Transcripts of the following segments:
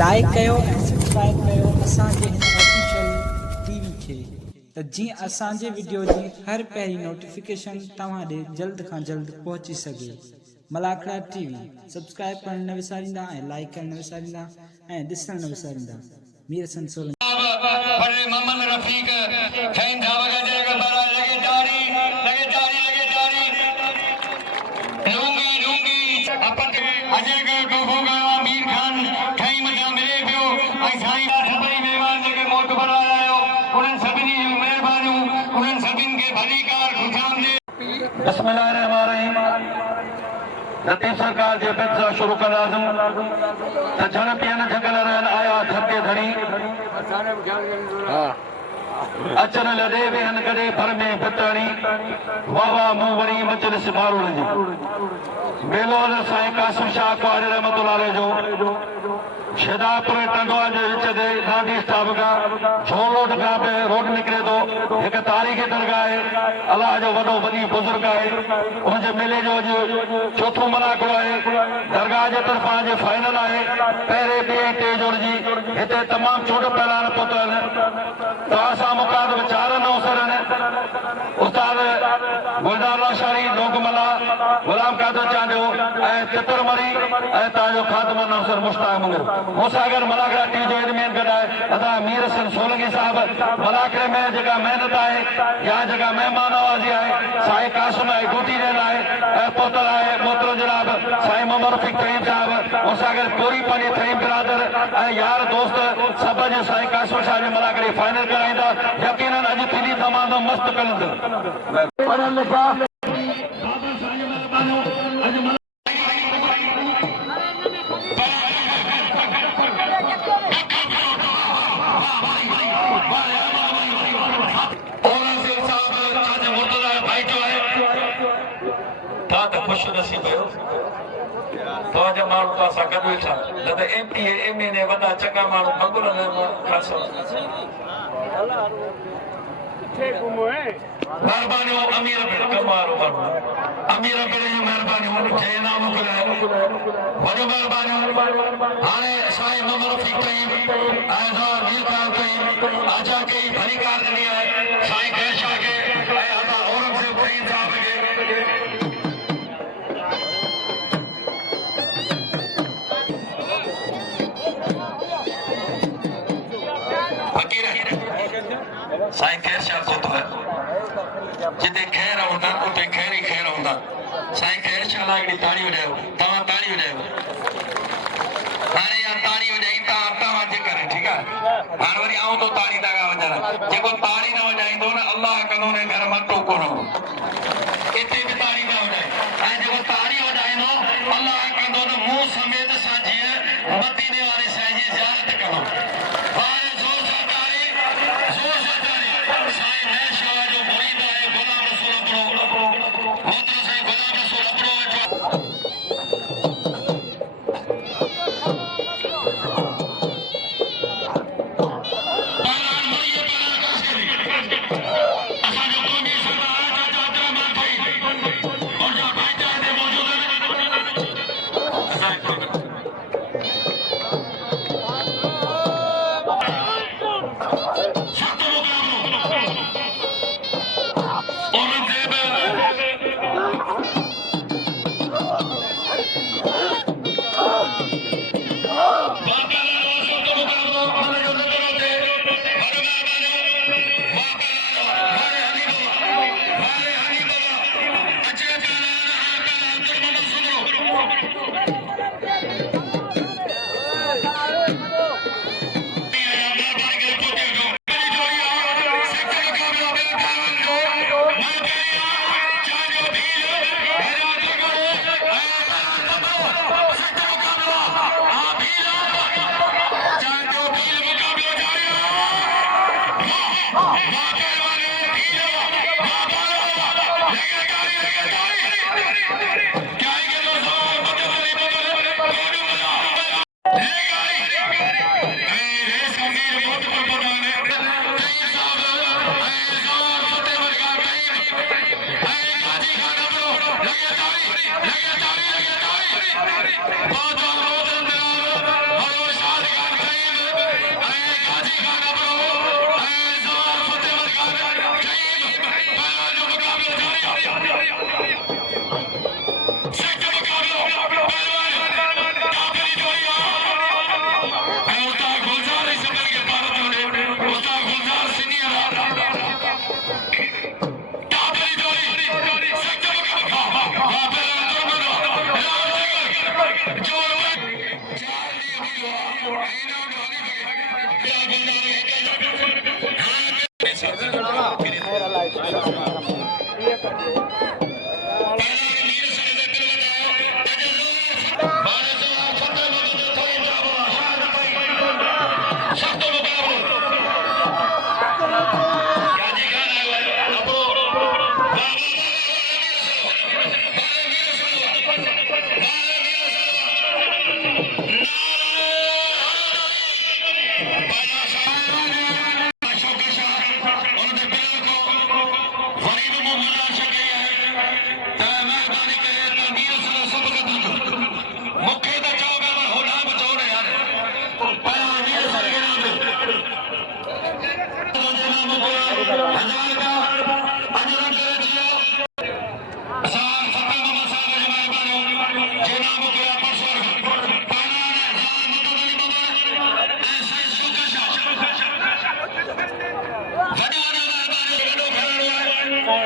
Like कयो ऐं subscribe कयो असांजे हिन ऑफिशियल टीवी खे त जीअं असांजे वीडियो जी हर पहिरीं नोटिफिकेशन तव्हां ॾे जल्द खां जल्द पहुची सघे। मलाखड़ा टीवी सब्सक्राइब करण न विसारींदा ऐं लाइक करण न विसारींदा ऐं ॾिसण न विसारींदा। मीर हसन सोलंकी लतीफ सरकार जे बित सां शुरू कंदासीं त जण पियन जंगल रहन आया थके धणी अचन लॾे वेहन कॾे भर में भितणी वाह वाह मूं वणी मजलिस मारूण जी मेलो साईं कासिम शाह कुआरी रहमतुल्लाह जो शेदापुर टंगवा जे विच ते नांदी स्टाफ खां झोलो खां पे रोड निकिरे थो हिकु तारीख़ी दरगाह आहे अलाह जो वॾो वॾी बुज़ुर्ग आहे उनजे मेले जो अॼु चोथों मलाखड़ो आहे दरगाह जे तरफ़ां अॼु फाइनल आहे पहिरें ॿिए टे जोड़ जी हिते तमामु चोॾ पहिलान पहुता आहिनि तव्हां सां मुखातिब चार अवसर आहिनि उस्ताद गुलदार लाशारी लोकमला गुलाम कादर चांडियो ऐं चित्र मरी ऐं तव्हांजो ख़ात्मो अवसर मुश्ताक मंगल मुसागर मलाखड़ा टी जो एडमिन कढाए अदा मीर हसन सोलंकी साहब मलाखड़े में जेका महिनत आहे या जेका महिमान नवाज़ी आहे साईं कासिम ऐं गोटी जे लाइ ऐं पहुतल आहे मोहतरम जनाब साईं मोहम्मद रफ़ीक तईब साहब मुसागर पूरी पंहिंजी तईब बिरादर ऐं यार दोस्त सभु अॼु साईं कासिम शाह जे मलाखड़े फाइनल कराईंदा यकीनन अॼु थींदी तमामु मस्त कलंद खुश नसीब आहियो तव्हांजा माण्हू तो असां गॾु वेठा न त MP MA वॾा चङा माण्हू मंगुर महिरबानी अमीर भेण कमारो माण्हू अमीर भेण जी महिरबानी जंहिं इनाम मोकिलियो वॾो महिरबानी हाणे साईं मोहम्मद रफ़ीक तईब ऐं मीर ख़ान तईब आजा कई भली कार ॾिनी आहे साईं खैर शाह खे ऐं अदा औरंगज़ेब तईब साहब खे साईं खैर शाह को तो है जिते खैर होंदा उते खैर ही खैर होंदा साईं खैर शाह लाइ हिकिड़ी ताड़ी वॼायो तव्हां ताड़ी वॼायो हाणे या ताड़ी वॼाई तव्हां जे करे ठीकु आहे हाणे वरी आऊं तो ताड़ी था वॼाइण जेको ताड़ी न वॼाईंदो न अलाह कंदो न घर मां टोको न हिते बि ताड़ी न वॼाए ऐं जेको ताड़ी वॼाईंदो अलाह कंदो न मुंहुं समेत सां जीअं मदीने वारे साईं जी ज़ियारत कंदो और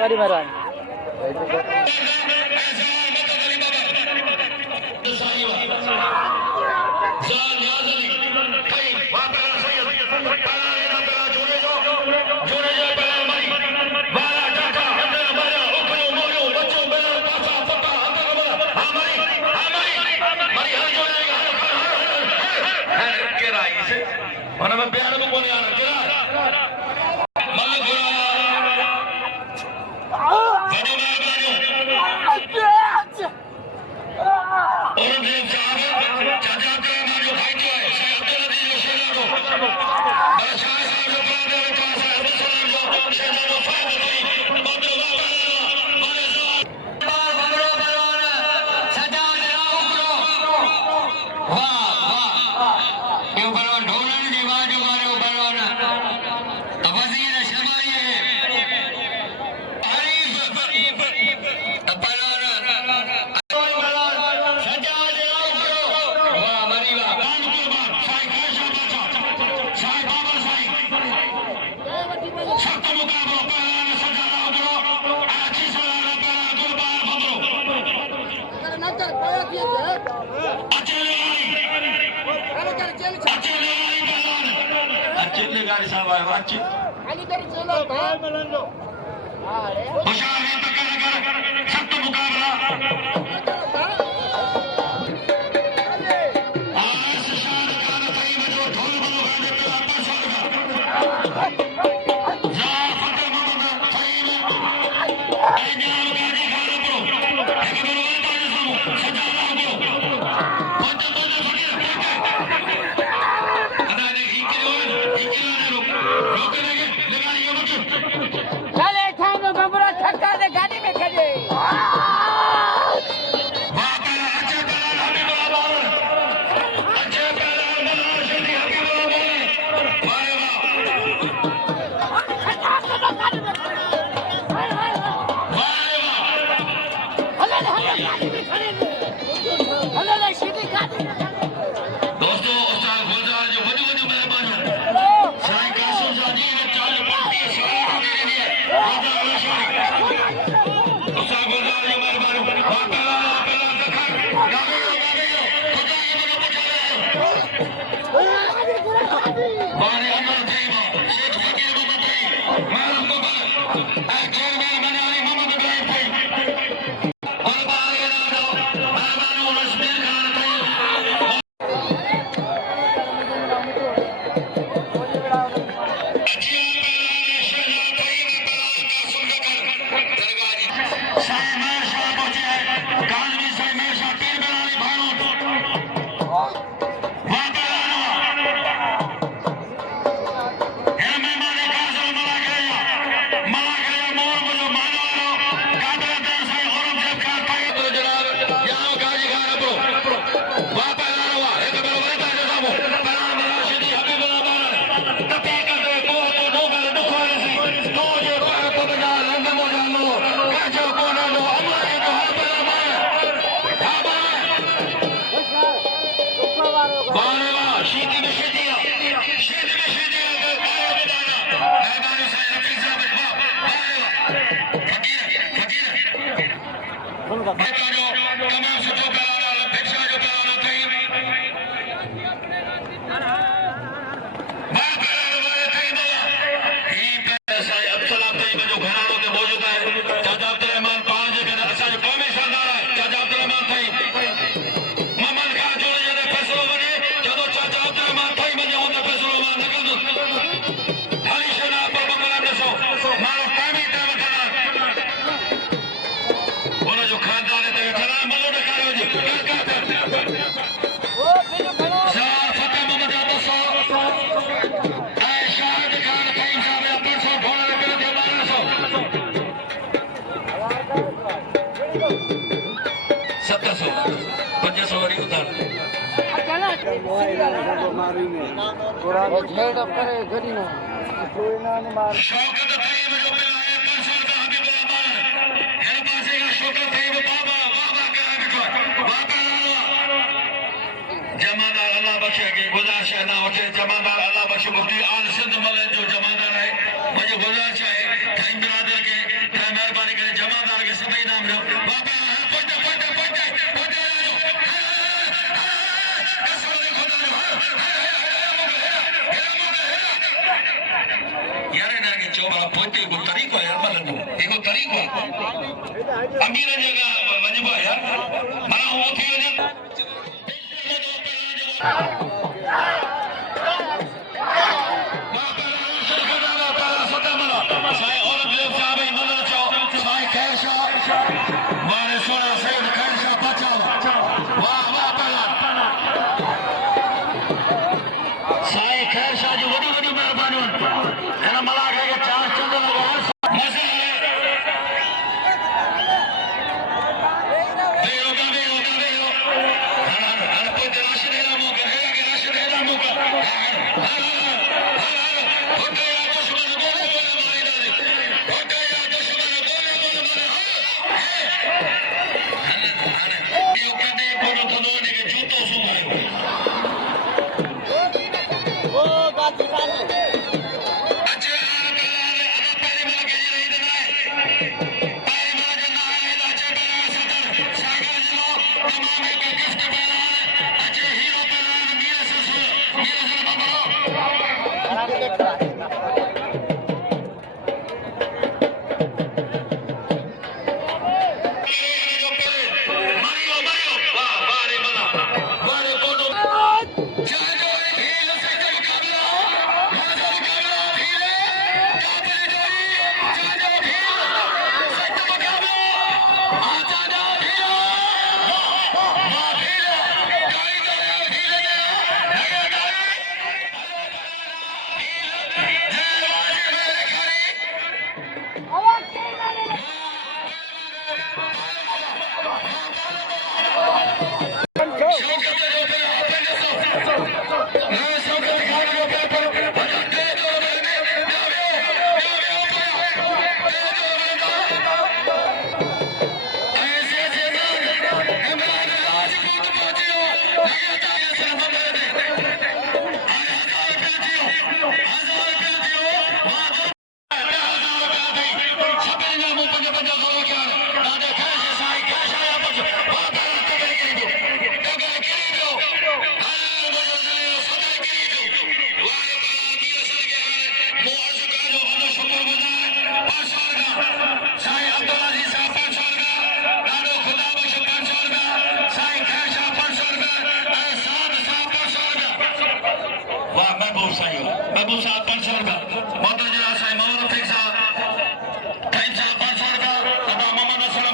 Kali Marwan. साईं महेश शाह पहुंचे हैं काजमी साईं महेश शाह तीन बेलानी भानु शौकत तैयब जो पिलाए 500 का हबीब अमान है पासे का शौकत तैयब बाबा बाबा के आगे बाबा जमादार अल्लाह बख्शे की गुजारिश है ना उठे जमादार अल्लाह बख्शे मुफ्ती आल सिंध मलन जो जमादार है मुझे गुजारिश है थाई बिरादर के थाई मेहरबानी करे जमादार के सभी नाम लो बाबा पहुंचे पहुंचे पहुंचे पहुंचे यार ना के चोबा पोते को तरीको है मतलब देखो तरीको अमीर जगह वजबा यार माना वो थी वजह साईं और दिल साहब मदद चो साईं कैशा मारे सोना सैयद कैशा बचाओ वाह वाह पहला साईं कैशा जो वडी वडी मेहरबानी है ना मला के चार चंद लगा मजे महबूब साहब 500 रुपया, मोहतरम साईं मोहम्मद रफीक साहब 500 रुपया, अदा मोहम्मद असलम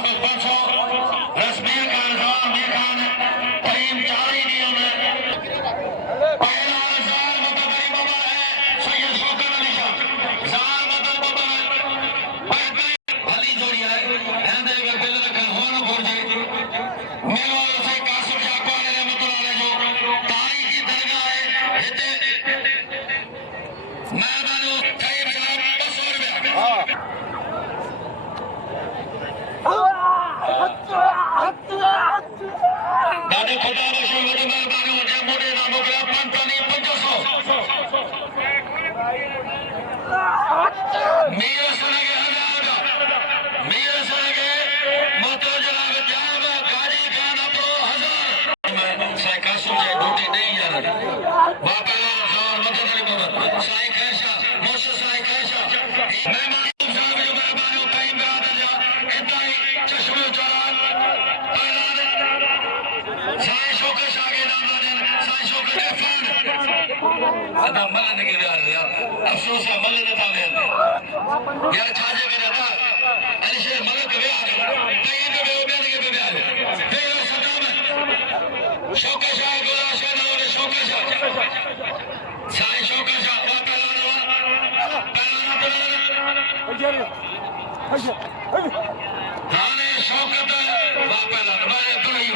मेलो साईं कासिम शाह कुआरी रहमतुल्लाह जो तारीख़ी दरगाह है हिते महिरबानी साईं साहब 200 रुपया ॾाढे ख़ुदा बख़्शो वॾी महिरबानी हुजे मोॾे ना मोकिलिया 500 मीर सनगे मीर सनगे मोतो जनाब जाब गाजी खान अपो हजार साईं कासिम जे ड्यूटी नहीं यार बापा खान मदद अली मोहम्मद साईं कैसा मोशा साईं कैसा मेहमान साहब जो मेहमानो कई बरादर जा इंतहाई चश्मे जलाल साईं शोकर शागे नामदान साईं शोकर इरफान अदा मल ने यार अफसोस है मल ने था यार छाजे करे था अलिशे मलक व्यार तई के बे बेद के बे व्यार तेरा सदाम शोकर शाह गोला शाह ने शोकर शाह साईं शोकर शाह वा पहलवान राने शौकत वा पहलवान वाले तुरई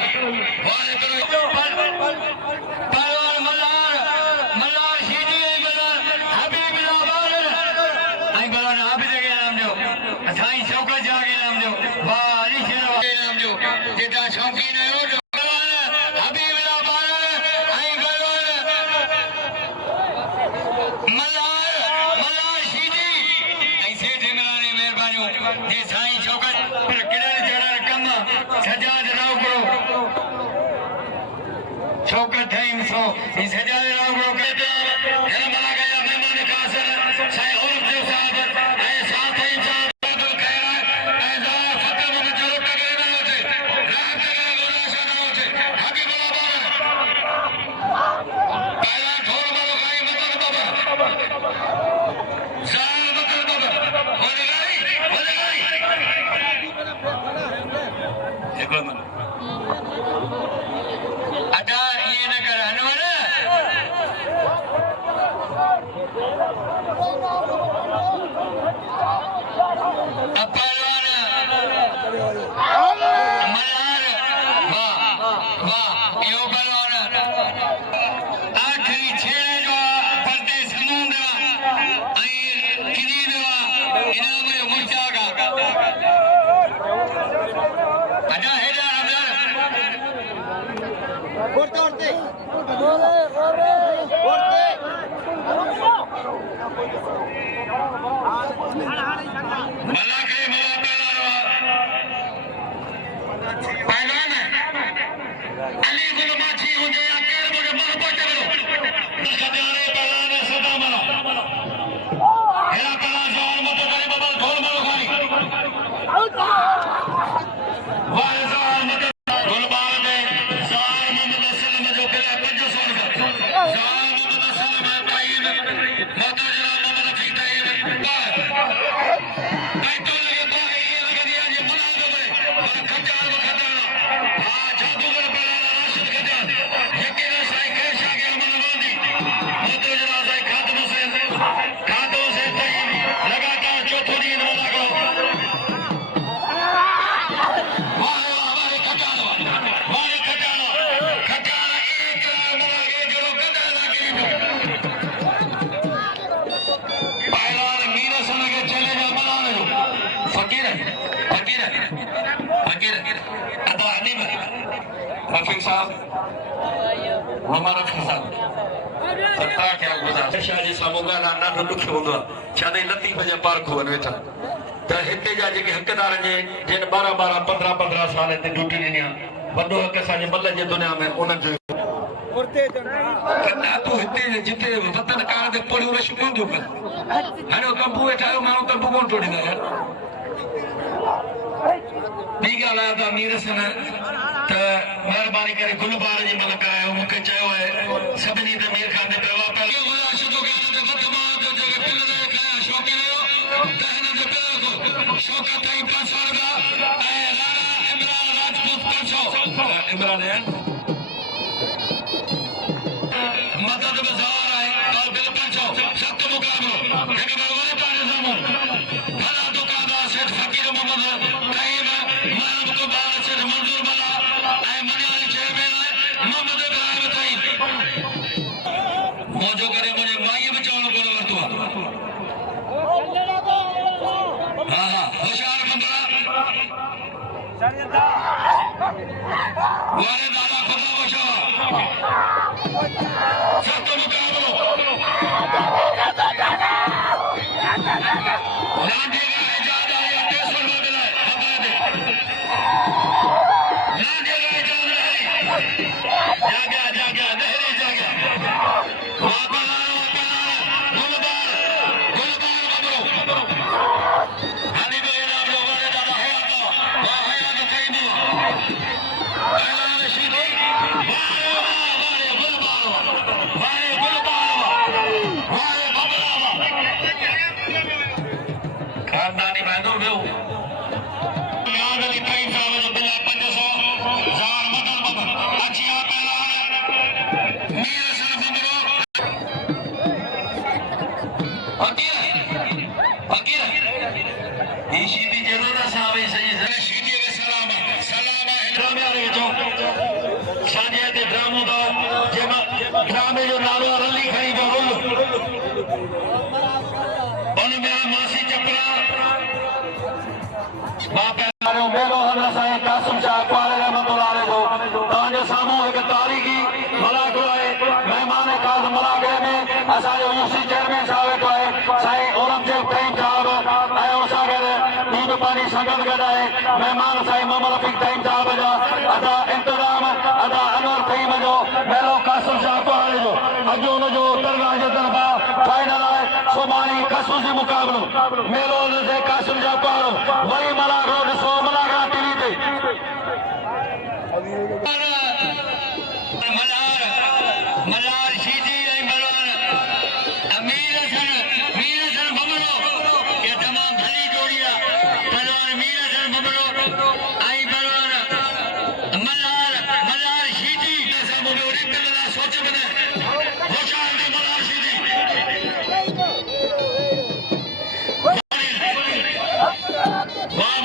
पहलवान मल्लार शीदी मल्लार हबीब लाबार आई बलान हाफिज के नाम जो साईं शौकत शाह के नाम जो वाह अली शेर के नाम जो जेटा शौकीन है वो हबीब लाबार आई बलान मल्लार शीदी आई सेठ इमरान मेहरबानी जे साईं शौकत पर किरण जड़ा कम सजाद राव करो शौकत टाइम सो इस सजाद राव करो कहते हैं मना गया मेहमान कासर साईं औरत जो साहब ऐ साथ ही साथ अब्दुल खैर ऐ ज़रा फकर में जरूर टकरे ना होते रात का गोला शाह ना होते हबीब लाबार पहला ढोल वालों खाई मदन बाबा साल मदन बाबा हो गई देखो मन अदा ये न कर अनवर अपरवान मल्हार वाह वाह यो बलवान आखिरी छेड़े जो पर्दे समुंदरा आई किरीदवा इनाम जो मुर्चागा अदा हेडा अमर Corte. मला के मला पहलवान अली गुल माछी हुजे या केर मुझे मग पहुंचे लो खजाने पहलवान सदा मला हेरा पहलवान जवान मत करे बाबा ढोल मारो खाली वाह जवान मत ढोल बाल में जवान मोहम्मद सल्लम जो करे 500 रुपया जवान मोहम्मद सल्लम ताईब मत जनाब मोहम्मद फी ताईब बैठो लगे बाई लगे दिया जे मना दे और खचार खचार हां जादूगर पहलवान राशिद खजान यकीन साईं कैसा के अमन वादी मत जनाब साईं खातम हुसैन खातों से ताईब लगातार चौथी नींद मना करो वाह वाह खचार खचार एक मना के जो कदर लगी पहलवान मीर सन के चले जा मनाने जो फकीर अदा हनीम रफीक साहब मोहम्मद रफीक साहब सत्ता क्या गुजार शाह जी सामूंगा ना दुख होंदो छादे लतीफ जे पार्क वन वेठा त हिते जा जेके हकदार जे जिन 12 15 साल ते ड्यूटी ॾिनी वॾो हक असांजे मल जे दुनिया में उन्हनि जो कन्ना तो हिते जिते वतन कार ते पढ़ियो रश कोंदियो कर हाणे तंबू वेठा आहियो माण्हू तंबू कोन टोड़ींदा यार ॿी ॻाल्हि आहे त मीर सन त महिरबानी करे गुलबार जी मल करायो मूंखे चयो आहे सभिनी ते मीर खान ते पियो आहे शौक़ीन आहियो त हिन ते पियो रखो शौक़त ताईं 500 रुपया ऐं राणा इमरान राजपूत 500 इमरान मदद बाजार है और बिल 500 सख्त मुकाबलो एक बार वरी पाने सामू भला दुकानदार सेठ फकीर मोहम्मद कईम महबूब को बार सेठ मंजूर बला ऐ वारे दादा खुदा बचा सख्त मुकाबलो लांडेगा है ज्यादा या टेस्टर बदला है बता दे लांडेगा है ज्यादा है जागा नहरे जागा वापस गुलबार बबरो हनी को इनाम लो वारे दादा है आता वाह तो कहीं नहीं ऐलान शीदी वारे गुलबार वारे बबरा खानदानी महदूर दो याद अली टाइम साहब जो बिला 500 जार मदन बबन अचिया पहलान मीर सर बबरो फकीर ये शीदी जरूर साहब सही शीदी के सलाम ड्रामे आ रहे जो सानिया के ड्रामो दा जेमा ड्रामे जो नालो रली खई जो रुल बन में मासी चपरा बापे मेलो हजरत साईं कासिम शाह अकवाले रहमतुल्लाह अलैह जो तांजे सामू एक तारीखी मलाक है मेहमान खास मलाक में असाजो यूसी चेयरमैन साहब वेठो है साईं औरंगजेब तईम साहब ऐं उसा गॾु नींद पानी संगत गॾु आहे मेहमान साईं मोहम्मद रफीक तईम साहब जा अदा इंतजाम अदा अनवर तईम जो मेलो कासिम शाह अकवाले जो अॼु हुनजो दरगाह जो दरबार फाइनल आहे सुभाणे ख़सूसी मुक़ाबलो मेलो जे कासिम शाह अकवालो वरी मलाक रोड ॾिसो मलाक टीवी ते मलार शीदी ऐं बलवान मीर हसन बबरो के तमाम भली जोड़ी आहे बलवान मीर हसन बबरो ऐं बलवान मलार शीदी असां मुंहिंजो रिक मलार सोच बने होशियार दे मलार शीदी वाह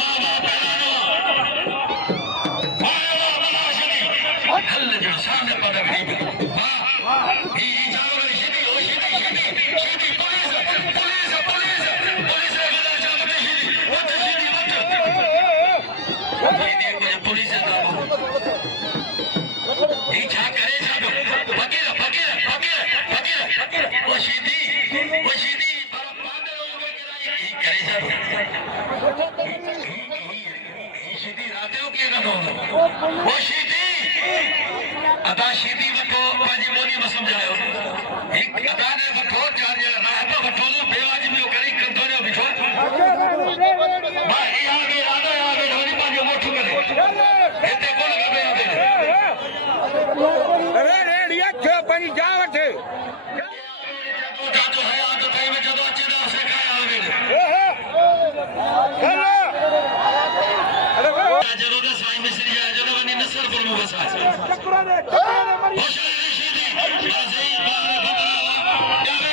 पहलानो वाह मलार शीदी हल जो सामने पड़ गई अदा शीदी वठो पंहिंजी ॿोली में सम्झायो हिकु अदा ने वठो चारि राहत वठो बेवाजिबी करे कंदो न बीठो मां इहा बि इरादो आहे वरी पंहिंजो वोठो करे हिते कोन खपे अरे रेडिया खे पंहिंजी जा वठे जातो हयात टाइम जदो अचे न सेखाया हले जरूरत साईं मिस्री जा जदो वनी नसर पर मुबसा चक्रा दे मरी होशियार शीदी सही बारे बबरावा जावे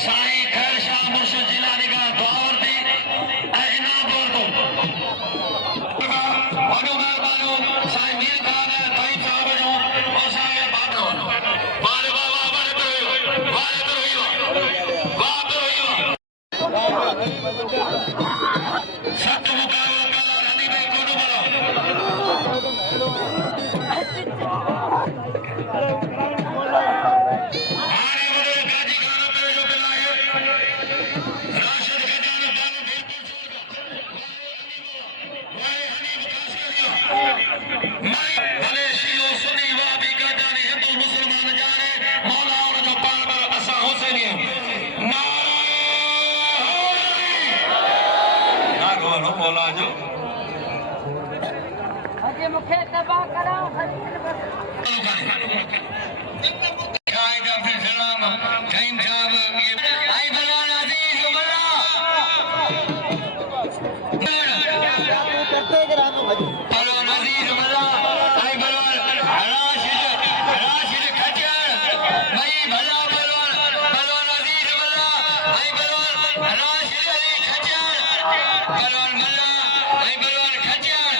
साईं खैर शाह मुर्शिद जिलानी का दौर थी इनाम बोल दो वॾो महिरबानो साईं मीर खान तईम साहब जो और साईं बातो वारे पे सख्त मुकाबला कला रनी में कोन बनो हाणे वॾो गाजी खान पे जो बिलाए राशिद खजान बानो बिल्कुल वारे हनीफ खास करियो भले शियो सुनी वाबी कादानी हिंदू मुसलमान जाने मौला और जो पान पर असा हुसैनी नारो मौला जो अजे मुखे तबाह करा कायदा फिर सलाम टाइम साहब आई बलवान अजीज बल्ला बलवान अजीज बल्ला आई बलवान राशिद खटियार भाई भला बलवान अजीज बल्ला आई बलवान राशिद अली खटियार बलवान मल्ला आई बलवान खटियार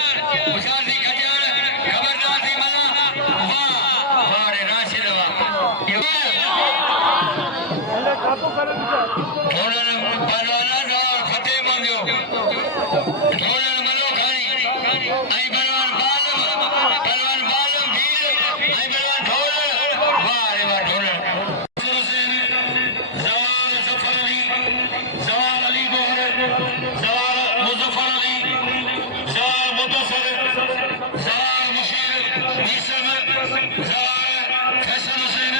हुशार दी खटियार खबरदार दी मल्ला फैसल हुसैन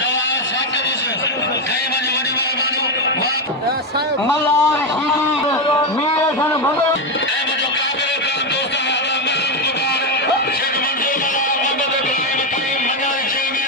जवान साकिब हुसैन कई वॾी महिरबानी मल्हार मीर सन भगो ऐं मुंहिंजो काबिल दोस्त शेख मंजूर मल्हार मोहम्मद इब्राहिम तईम मञण शे में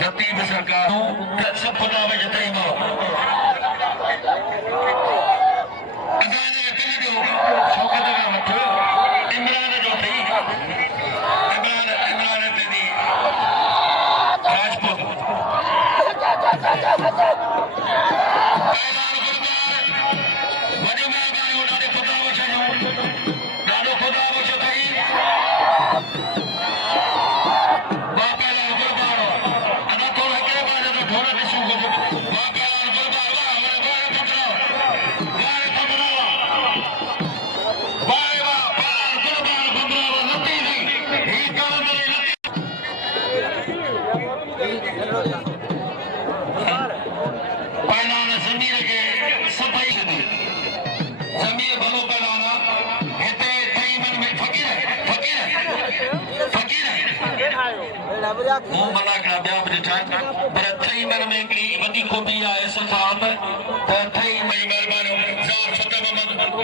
जतीब सरकार सब खुदा में जतई मां अदाने के दिल जो शौकत का मत इमरान जो थी इमरान ते दी राजपूत ऐलान गुरबार वॾी महिरबानी ॾाढे खुदा वचनो ॾाढो खुदा वचो थई मुंह मना करा ॿिया बि ॾिठा पर थई मन में हिकिड़ी वॾी खूबी आहे सखाब त थई मई महिरबानी ज़ार फतह मोहम्मद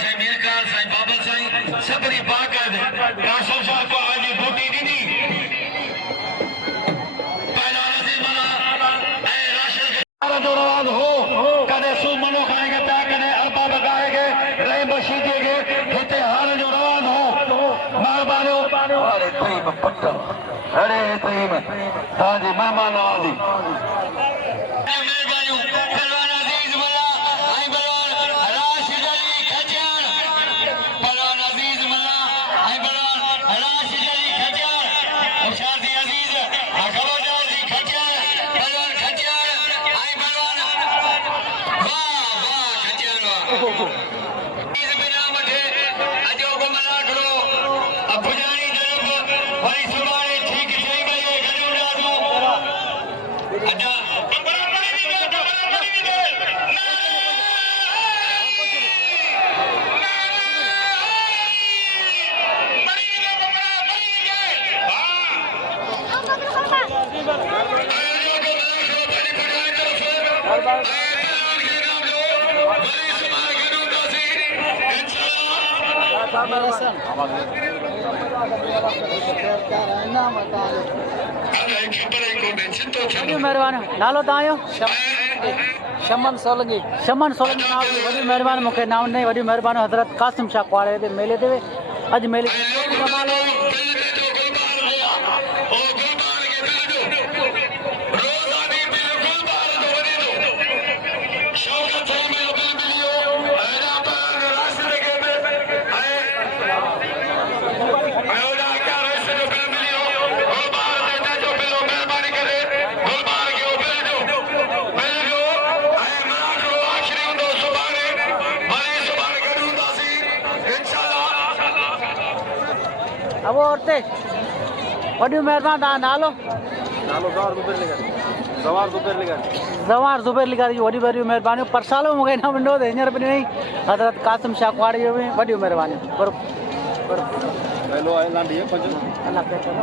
साईं मीरकार साईं बाबा साईं सभिनी बाक़ाइदे कासम शाह को आज बूटी ॾिनी पहला नज़ीर मना ऐं राशिद जो रवाज हो कॾहिं सुमनो खाएंगे पिया कॾहिं अरबाब गाएंगे रही बशीदे के हिते हाल जो रवाज हो महिरबानी अरे तईम पट अरे तईम तव्हांजी महिमान नवाज़ी महिरबानी पहलवान अज़ीज़ मल्ला ऐं पहलवान राशिद अली खचियार पहलवान अज़ीज़ मल्ला ऐं पहलवान राशिद अली खचियार मुशादी अज़ीज़ खबरदार जी खचियार पहलवान खचियार ऐं पहलवान वाह वाह खचियार वाह बिना मठे अजो को मना करो अफजानी तरफ वरी सुभाणे ठीक चई गई गॾु ॾाढो अजा महिरबानी नालो तव्हांजो शमन सोलंगी नाम वॾी महिरबानी मूंखे नाम ॾिनई वॾी महिरबानी हज़रत कासिम शाह कुआड़े ते मेले ते अॼु मेले अब औरतें वॾी महिरबानी तव्हां नालो ज़वार ज़ुबैर लिखारी वॾी वॾियूं महिरबानियूं पर साल में मूंखे इनाम ॾिनो त हींअर बि ॾिनई हज़रत कासिम शाह कुआड़े जो बि वॾियूं महिरबानियूं पर अलाह ख़ैरु करे।